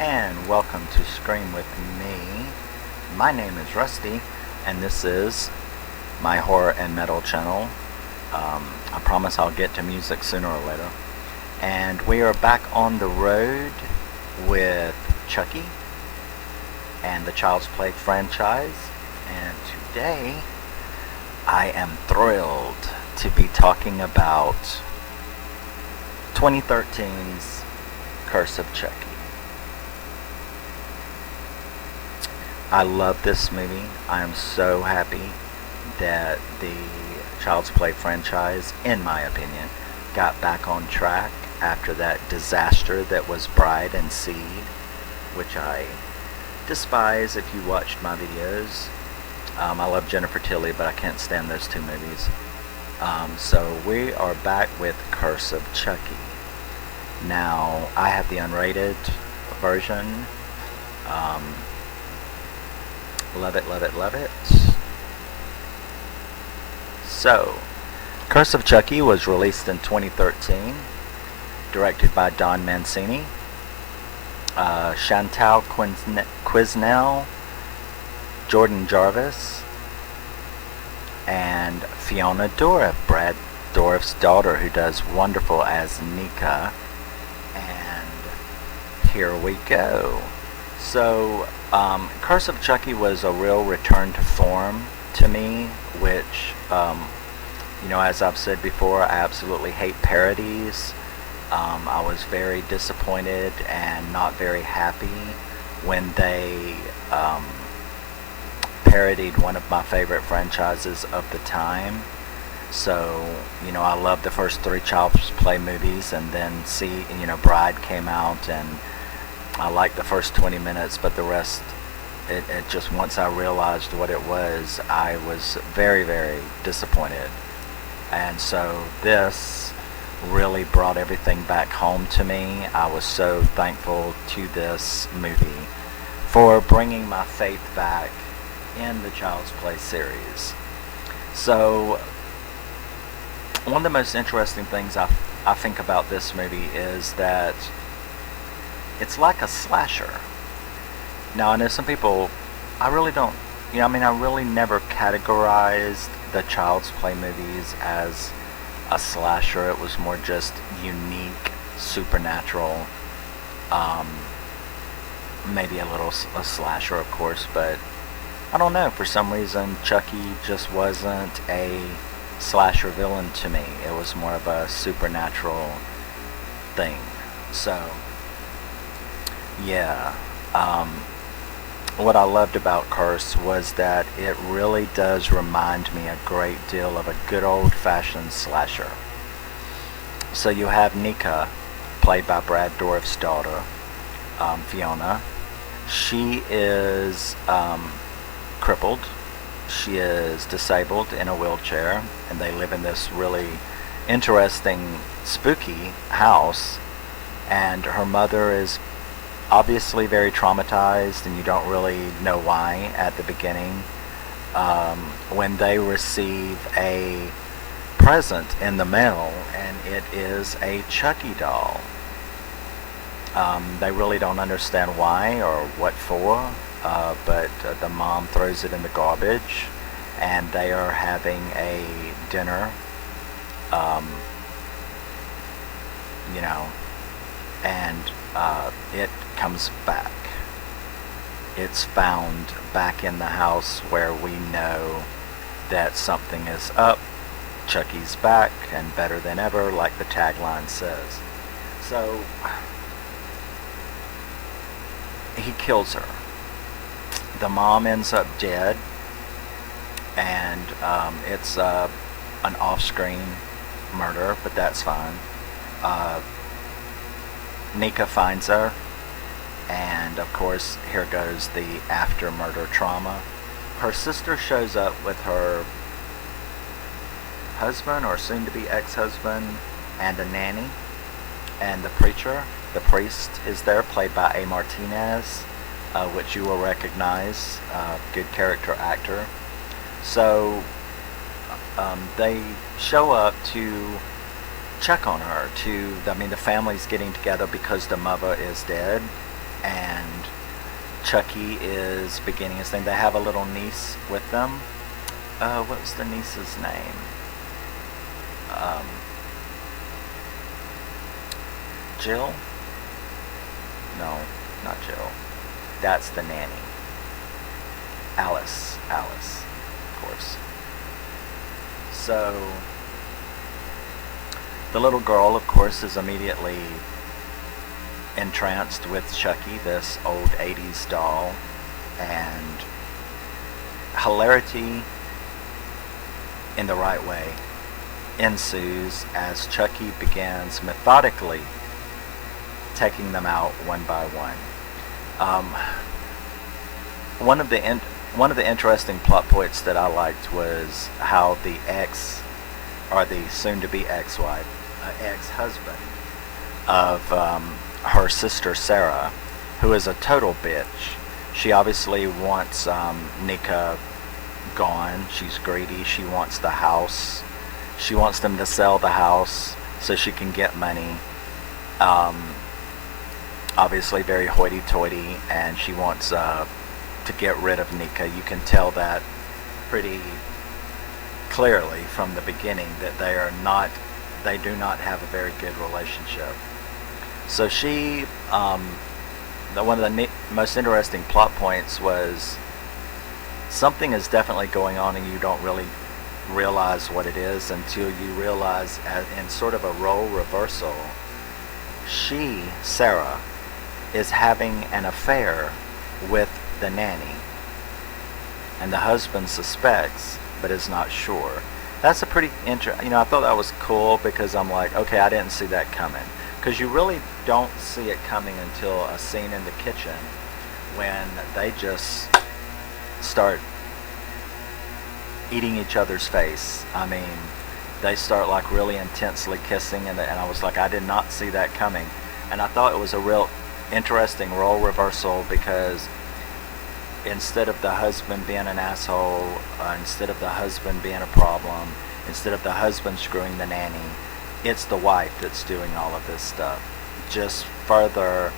and welcome to Scream With Me. My name is Rusty, and this is my horror and metal channel. I promise I'll get to music sooner or later. And we are back on the road with Chucky and the Child's Play franchise. And today, I am thrilled to be talking about 2013's Curse of Chucky. I love this movie. I am so happy that the Child's Play franchise, in my opinion, got back on track after that disaster that was Bride and Seed, which I despise if you watched my videos. I love Jennifer Tilly, but I can't stand those two movies. So we are back with Curse of Chucky. Now, I have the unrated version. Love it, love it, love it. So, Curse of Chucky was released in 2013, directed by Don Mancini. Chantal Quesnelle, Jordan Jarvis, and Fiona Dourif, Brad Dourif's daughter, who does wonderful as Nika. And here we go. So, Curse of Chucky was a real return to form to me, which, as I've said before, I absolutely hate parodies. I was very disappointed and not very happy when they parodied one of my favorite franchises of the time. So, I love the first three Child's Play movies, and then Bride came out, and I liked the first 20 minutes, but the rest, it just, once I realized what it was, I was very, very disappointed. And so this really brought everything back home to me. I was so thankful to this movie for bringing my faith back in the Child's Play series. So, one of the most interesting things I think about this movie is that it's like a slasher. Now, I know some people, I really don't, I really never categorized the Child's Play movies as a slasher. It was more just unique, supernatural, maybe a little a slasher, of course, but I don't know, for some reason Chucky just wasn't a slasher villain to me. It was more of a supernatural thing. So yeah, what I loved about Curse was that it really does remind me a great deal of a good old-fashioned slasher. So you have Nika, played by Brad Dourif's daughter, Fiona. She is crippled. She is disabled in a wheelchair, and they live in this really interesting, spooky house, and her mother is obviously very traumatized, and you don't really know why at the beginning. When they receive a present in the mail, and it is a Chucky doll. They really don't understand why or what for, but the mom throws it in the garbage, and they are having a dinner, and it comes back. It's found back in the house where we know that something is up. Chucky's back and better than ever, like the tagline says. So he kills her. The mom ends up dead, and it's an off-screen murder, but that's fine. Nika finds her, and of course, here goes the after-murder trauma. Her sister shows up with her husband, or soon-to-be ex-husband, and a nanny, and the priest is there, played by A. Martinez, which you will recognize, good character actor. So, they show up to check on her. The family's getting together because the mother is dead, and Chucky is beginning his thing. They have a little niece with them. What was the niece's name? Jill? No, not Jill. That's the nanny. Alice, of course. So, the little girl, of course, is immediately entranced with Chucky, this old 80s doll, and hilarity in the right way ensues as Chucky begins methodically taking them out one by one. One of the interesting plot points that I liked was how the ex, or the soon-to-be ex-wife, ex-husband of her sister Sarah, who is a total bitch. She obviously wants Nika gone. She's greedy. She wants the house. She wants them to sell the house so she can get money. Obviously very hoity-toity, and she wants to get rid of Nika. You can tell that pretty clearly from the beginning that they do not have a very good relationship. So she, one of the most interesting plot points was something is definitely going on and you don't really realize what it is until you realize, in sort of a role reversal, Sarah, is having an affair with the nanny, and the husband suspects but is not sure. That's a pretty I thought that was cool, because I'm like, okay, I didn't see that coming, because you really don't see it coming until a scene in the kitchen when they just start eating each other's face. I mean, they start like really intensely kissing, and I was like, I did not see that coming. And I thought it was a real interesting role reversal, because instead of the husband being an asshole, instead of the husband being a problem, instead of the husband screwing the nanny, it's the wife that's doing all of this stuff, just further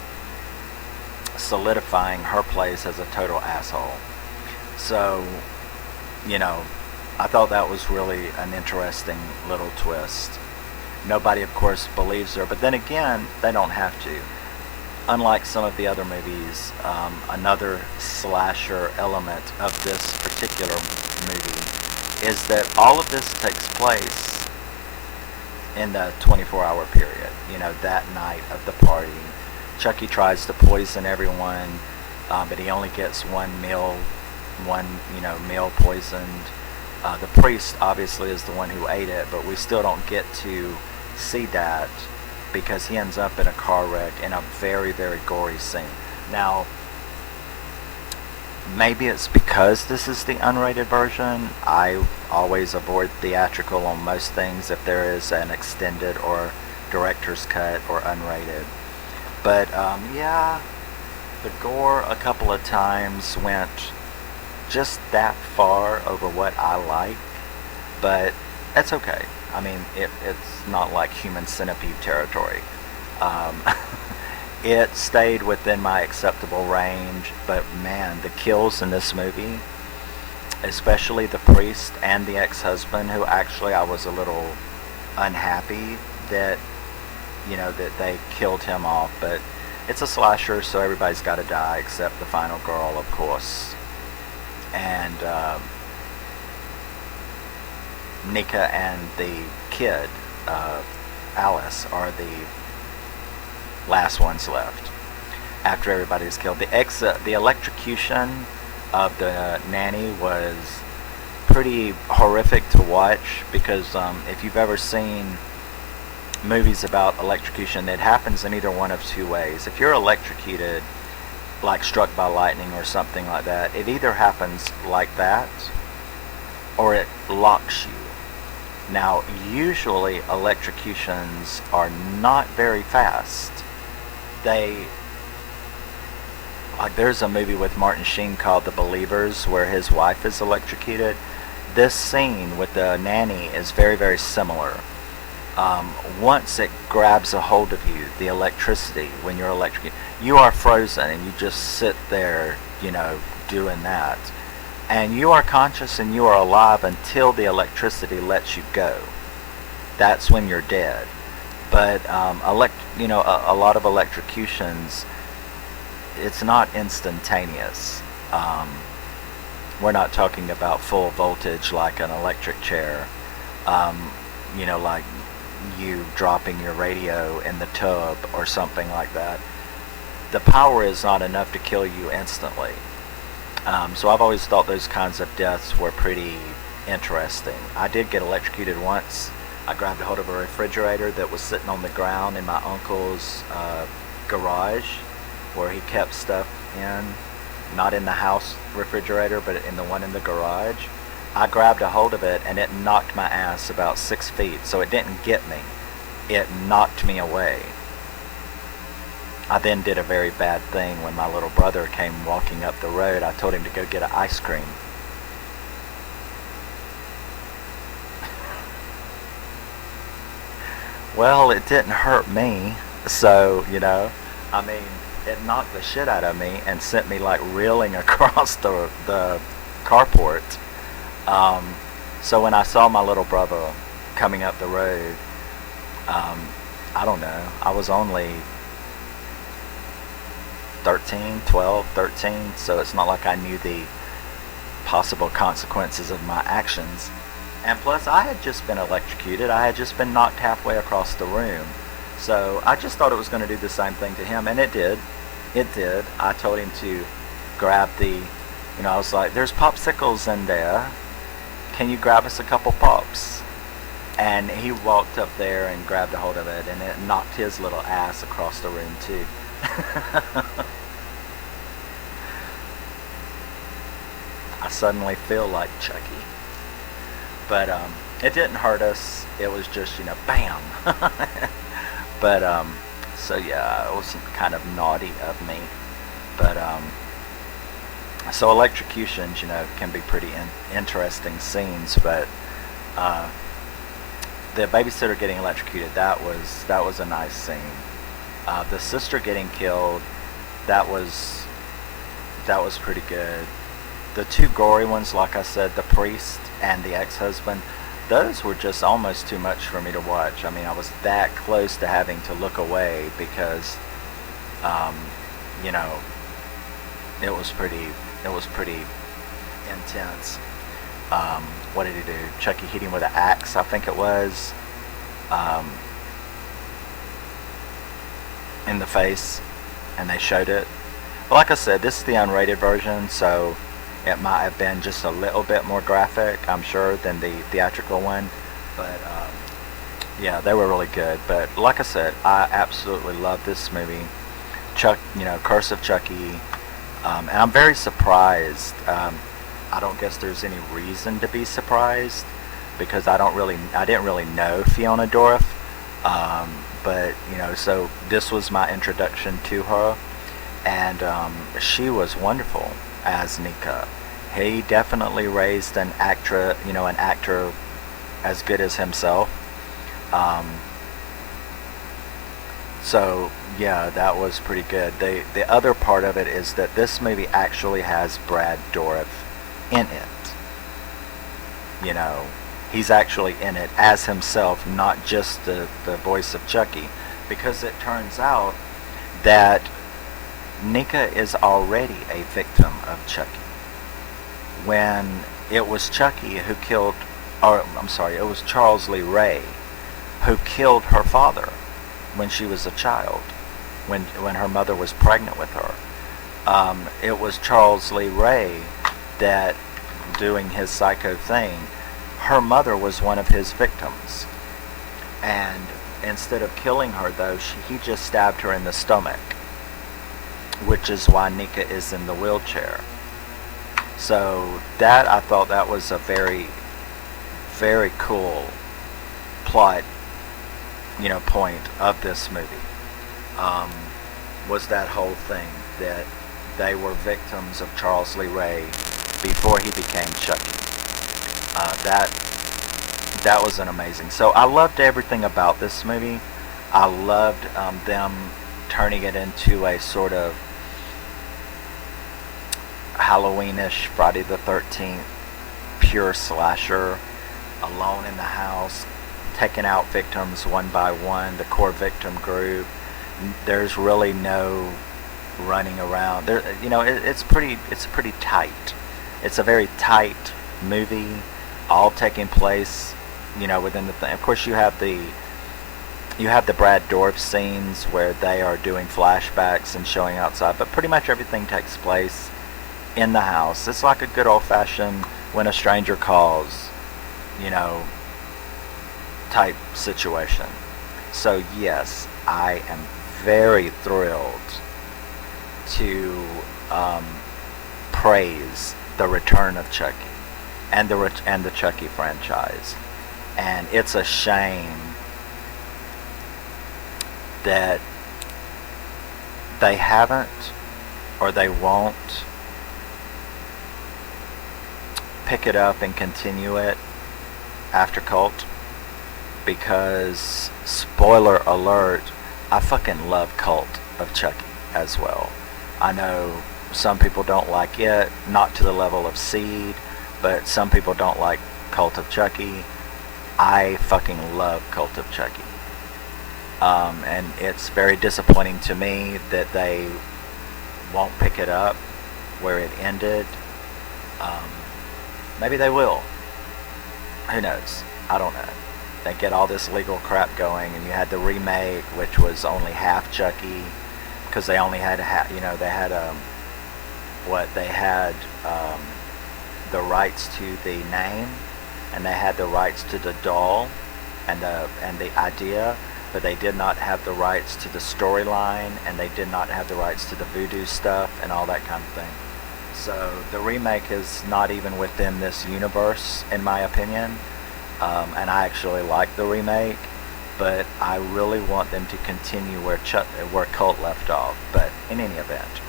solidifying her place as a total asshole. So, I thought that was really an interesting little twist. Nobody, of course, believes her, but then again, they don't have to. Unlike some of the other movies, another slasher element of this particular movie is that all of this takes place in the 24-hour period. That night of the party, Chucky tries to poison everyone, but he only gets one meal poisoned. The priest obviously is the one who ate it, but we still don't get to see that, because he ends up in a car wreck in a very, very gory scene. Now, maybe it's because this is the unrated version. I always avoid theatrical on most things if there is an extended or director's cut or unrated. But yeah, the gore a couple of times went just that far over what I like, but that's okay. I mean, it's not like Human Centipede territory. It stayed within my acceptable range, but man, the kills in this movie, especially the priest and the ex-husband, who actually I was a little unhappy that, that they killed him off, but it's a slasher, so everybody's got to die except the final girl, of course. And Nika and the kid, Alice, are the last ones left after everybody's killed. The electrocution of the nanny was pretty horrific to watch, because if you've ever seen movies about electrocution, it happens in either one of two ways. If you're electrocuted, like struck by lightning or something like that, it either happens like that or it locks you. Now, usually electrocutions are not very fast. There's a movie with Martin Sheen called The Believers where his wife is electrocuted. This scene with the nanny is very, very similar. Once it grabs a hold of you, the electricity, when you're electrocuted, you are frozen and you just sit there, doing that. And you are conscious and you are alive until the electricity lets you go. That's when you're dead. But a lot of electrocutions, it's not instantaneous. We're not talking about full voltage like an electric chair. Like you dropping your radio in the tub or something like that. The power is not enough to kill you instantly. So I've always thought those kinds of deaths were pretty interesting. I did get electrocuted once. I grabbed a hold of a refrigerator that was sitting on the ground in my uncle's garage where he kept stuff in, not in the house refrigerator, but in the one in the garage. I grabbed a hold of it and it knocked my ass about 6 feet, so it didn't get me. It knocked me away. I then did a very bad thing when my little brother came walking up the road. I told him to go get an ice cream. Well, it didn't hurt me, so, it knocked the shit out of me and sent me like reeling across the carport. So when I saw my little brother coming up the road, I don't know, I was only 12, 13, so it's not like I knew the possible consequences of my actions. And plus, I had just been electrocuted. I had just been knocked halfway across the room. So I just thought it was going to do the same thing to him, and it did. It did. I told him to grab I was like, there's popsicles in there. Can you grab us a couple pops? And he walked up there and grabbed a hold of it, and it knocked his little ass across the room too. I suddenly feel like Chucky. But it didn't hurt us. It was just, bam. But so yeah, it was kind of naughty of me. But so electrocutions, can be pretty interesting scenes. But the babysitter getting electrocuted, that was a nice scene. The sister getting killed, that was pretty good. The two gory ones, like I said, the priest and the ex-husband, those were just almost too much for me to watch. I mean, I was that close to having to look away because, it was pretty intense. What did he do? Chucky hit him with an axe, I think it was, in the face, and they showed it. But like I said, this is the unrated version, so it might have been just a little bit more graphic, I'm sure, than the theatrical one. But yeah, they were really good. But like I said, I absolutely love this movie. Curse of Chucky. And I'm very surprised. I don't guess there's any reason to be surprised because I didn't really know Fiona Dourif. But so this was my introduction to her, and she was wonderful as Nika. He definitely raised an actor as good as himself. So yeah, that was pretty good. The other part of it is that this movie actually has Brad Dourif in it. He's actually in it as himself, not just the voice of Chucky, because it turns out that Nika is already a victim of Chucky. When it was Chucky who killed, it was Charles Lee Ray who killed her father when she was a child, when her mother was pregnant with her. It was Charles Lee Ray that, doing his psycho thing, her mother was one of his victims. And instead of killing her, though, he just stabbed her in the stomach, which is why Nika is in the wheelchair. So that, I thought that was a very, very cool plot, point of this movie. Was that whole thing that they were victims of Charles Lee Ray before he became Chucky. that was an amazing. So I loved everything about this movie. I loved them turning it into a sort of Halloweenish Friday the 13th pure slasher, alone in the house, taking out victims one by one, the core victim group. There's really no running around. There, it's pretty tight. It's a very tight movie, all taking place, within the thing. Of course, you have the Brad Dourif scenes where they are doing flashbacks and showing outside, but pretty much everything takes place in the house. It's like a good old-fashioned When a Stranger Calls, type situation. So yes, I am very thrilled to praise the return of Chucky and the Chucky franchise. And it's a shame that they haven't, or they won't, pick it up and continue it after Cult, because, spoiler alert, I fucking love Cult of Chucky as well. I know some people don't like it, not to the level of Seed, but some people don't like Cult of Chucky. I fucking love Cult of Chucky. And it's very disappointing to me that they won't pick it up where it ended. Maybe they will. Who knows? I don't know. They get all this legal crap going, and you had the remake, which was only half Chucky, because they only had they had the rights to the name, and they had the rights to the doll, and the idea, but they did not have the rights to the storyline, and they did not have the rights to the voodoo stuff and all that kind of thing. So the remake is not even within this universe, in my opinion. And I actually like the remake, but I really want them to continue where Cult left off. But in any event,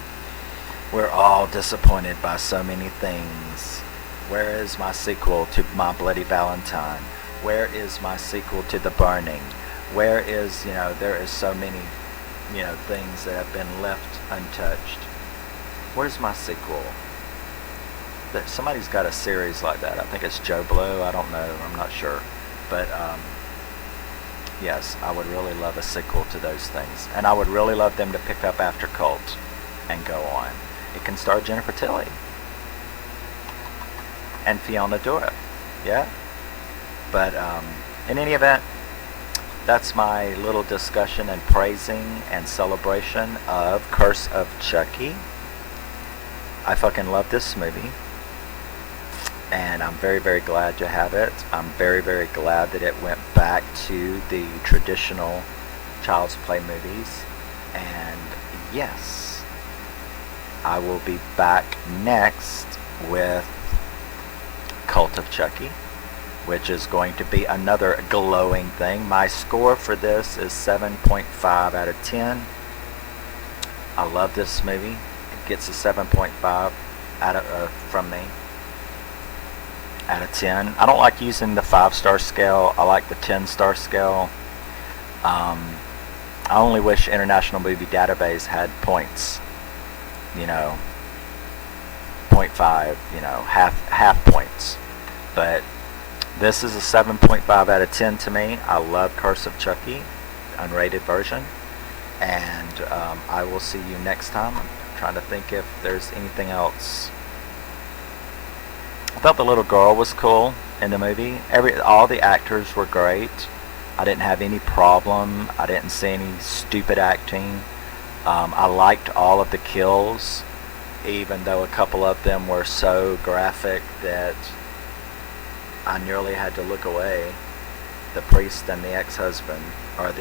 we're all disappointed by so many things. Where is my sequel to My Bloody Valentine? Where is my sequel to The Burning? Where is, there is so many, things that have been left untouched. Where's my sequel? Somebody's got a series like that. I think it's Joe Blow. I don't know. I'm not sure. But yes, I would really love a sequel to those things. And I would really love them to pick up after Cult and go on. It can star Jennifer Tilly. And Fiona Dourif. Yeah? But in any event, that's my little discussion and praising and celebration of Curse of Chucky. I fucking love this movie. And I'm very, very glad to have it. I'm very, very glad that it went back to the traditional Child's Play movies. And yes, I will be back next with Cult of Chucky, which is going to be another glowing thing. My score for this is 7.5 out of 10. I love this movie. It gets a 7.5 from me out of 10. I don't like using the 5-star scale. I like the 10-star scale. I only wish International Movie Database had points. 0.5, half points. But this is a 7.5 out of 10 to me. I love Curse of Chucky, unrated version. And I will see you next time. I'm trying to think if there's anything else. I thought the little girl was cool in the movie. All the actors were great. I didn't have any problem. I didn't see any stupid acting. I liked all of the kills, even though a couple of them were so graphic that I nearly had to look away. The priest and the ex-husband, I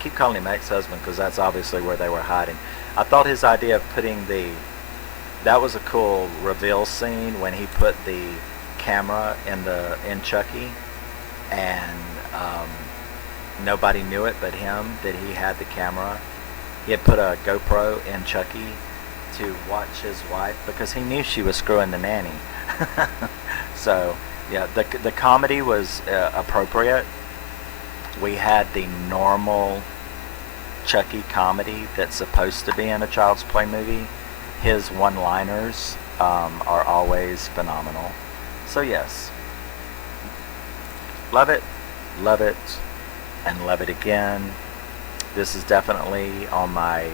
keep calling him ex-husband because that's obviously where they were hiding. I thought his idea of putting that was a cool reveal scene when he put the camera in Chucky, and nobody knew it but him that he had the camera. He had put a GoPro in Chucky to watch his wife because he knew she was screwing the nanny. So Yeah, the comedy was appropriate. We had the normal Chucky comedy that's supposed to be in a Child's Play movie. His one-liners are always phenomenal. So yes, love it, and love it again. This is definitely on my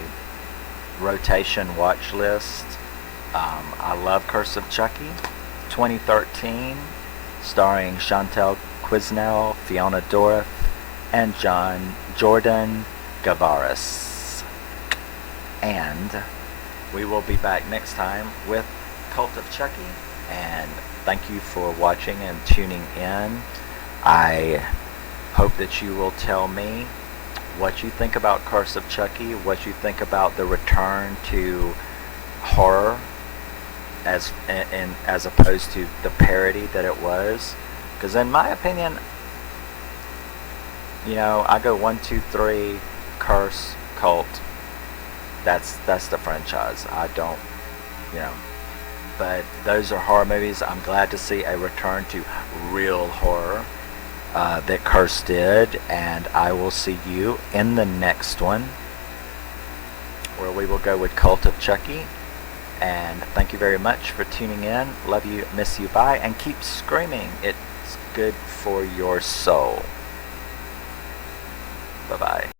rotation watch list. I love Curse of Chucky, 2013, starring Chantal, Quesnelle, Fiona Dourif, and Jordan Gavaris. And we will be back next time with Cult of Chucky. And thank you for watching and tuning in. I hope that you will tell me what you think about Curse of Chucky, what you think about the return to horror as opposed to the parody that it was. Because in my opinion, I go 1, 2, 3, Curse, Cult. That's the franchise. I don't, but those are horror movies. I'm glad to see a return to real horror that Curse did, and I will see you in the next one, where we will go with Cult of Chucky. And thank you very much for tuning in. Love you, miss you, bye, and keep screaming. It's good for your soul. Bye-bye.